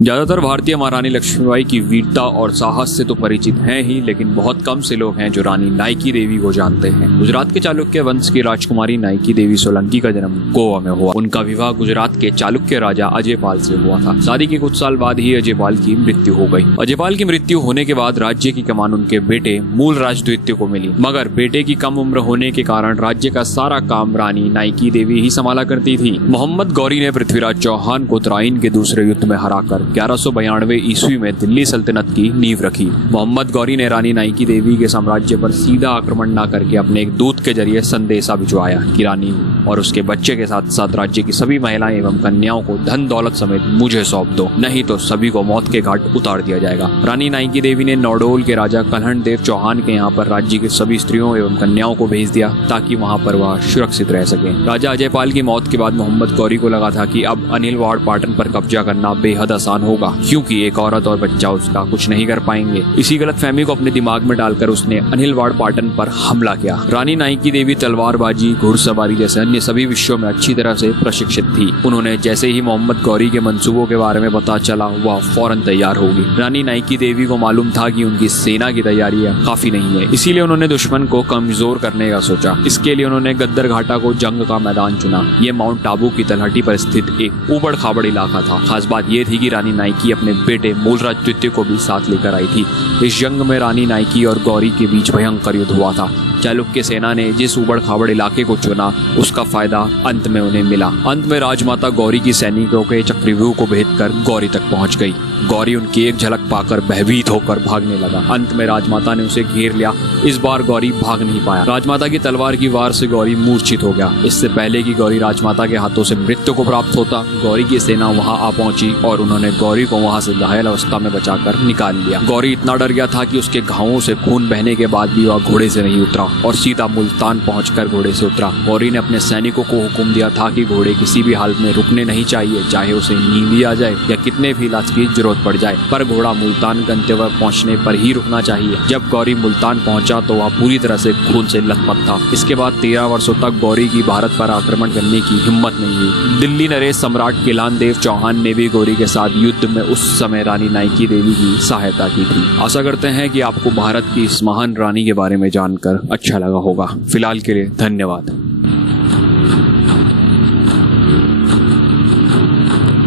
ज्यादातर भारतीय महारानी लक्ष्मीबाई की वीरता और साहस से तो परिचित हैं ही, लेकिन बहुत कम से लोग हैं जो रानी नाइकी देवी को जानते हैं। गुजरात के चालुक्य वंश की राजकुमारी नाइकी देवी सोलंकी का जन्म गोवा में हुआ। उनका विवाह गुजरात के चालुक्य राजा अजयपाल से हुआ था। शादी के कुछ साल बाद ही अजयपाल की मृत्यु हो गई। अजयपाल की मृत्यु होने के बाद राज्य की कमान उनके बेटे मूल राजद्वितीय को मिली, मगर बेटे की कम उम्र होने के कारण राज्य का सारा काम रानी नाइकी देवी ही संभाला करती थी। मोहम्मद गौरी ने पृथ्वीराज चौहान को तराइन के दूसरे युद्ध में हराकर 1192 ईस्वी में दिल्ली सल्तनत की नींव रखी। मोहम्मद गौरी ने रानी नाइकी देवी के साम्राज्य पर सीधा आक्रमण न करके अपने एक दूत के जरिए संदेशा भिजवाया कि रानी और उसके बच्चे के साथ साथ राज्य की सभी महिलाएं एवं कन्याओं को धन दौलत समेत मुझे सौंप दो, नहीं तो सभी को मौत के घाट उतार दिया जाएगा। रानी नाइकी देवी ने नौडोल के राजा कल्हण देव चौहान के यहाँ पर राज्य की सभी स्त्रियों एवं कन्याओं को भेज दिया ताकि वहाँ पर वह सुरक्षित रह सके। राजा अजयपाल की मौत के बाद मोहम्मद गौरी को लगा था कि अब अनिलवाड़ पाटन पर कब्जा करना बेहद आसान होगा, क्योंकि एक औरत और बच्चा उसका कुछ नहीं कर पाएंगे। इसी गलतफहमी को अपने दिमाग में डालकर उसने अनिलवाड़ पाटन पर हमला किया। रानी नाइकी देवी तलवारबाजी, घुड़सवारी जैसे अन्य सभी विषयों में अच्छी तरह से प्रशिक्षित थी। उन्होंने जैसे ही मोहम्मद गौरी के मंसूबों के बारे में पता चला, वह फौरन तैयार होगी। रानी नाइकी देवी को मालूम था कि उनकी सेना की तैयारियां काफी नहीं है, इसीलिए उन्होंने दुश्मन को कमजोर करने का सोचा। इसके लिए उन्होंने गद्दर घाटा को जंग का मैदान चुना। ये माउंट आबू की तलहटी पर स्थित एक उबड़ खाबड़ इलाका था। खास बात यह थी कि रानी नाइकी अपने बेटे मूलराज द्वितीय को भी साथ लेकर आई थी। इस जंग में रानी नाइकी और गौरी के बीच भयंकर युद्ध हुआ था। चालुक्य सेना ने जिस उबड़ खाबड़ इलाके को चुना, उसका फायदा अंत में उन्हें मिला। अंत में राजमाता गौरी की सैनिकों के चक्रव्यूह को भेदकर गौरी तक पहुंच गई। गौरी उनकी एक झलक पाकर भयभीत होकर भागने लगा। अंत में राजमाता ने उसे घेर लिया। इस बार गौरी भाग नहीं पाया। राजमाता की तलवार की वार से गौरी मूर्छित हो गया। इससे पहले कि गौरी राजमाता के हाथों से मृत्यु को प्राप्त होता, गौरी की सेना वहां आ पहुंची और उन्होंने गौरी को वहां से घायल अवस्था में बचाकर निकाल लिया। गौरी इतना डर गया था कि उसके घावों से खून बहने के बाद भी वह घोड़े से नहीं उतरा और सीधा मुल्तान पहुंचकर घोड़े से उतरा। गौरी ने अपने सैनिकों को हुक्म दिया था कि घोड़े किसी भी हालत में रुकने नहीं चाहिए, चाहे उसे नींद ही आ जाए या कितने भी इलाज की जरूरत पड़ जाए, पर घोड़ा मुल्तान गंतव्य पहुंचने पर ही रुकना चाहिए। जब गौरी मुल्तान पहुंचा तो वह पूरी तरह से खून से लथपथ था। इसके बाद 13 वर्षों तक गौरी की भारत पर आक्रमण करने की हिम्मत नहीं हुई। दिल्ली नरेश सम्राट किलान देव चौहान ने भी गौरी के साथ युद्ध में उस समय रानी नाइकी देवी की सहायता की थी। आशा करते हैं कि आपको भारत की इस महान रानी के बारे में जानकर अच्छा लगा होगा। फिलहाल के लिए धन्यवाद।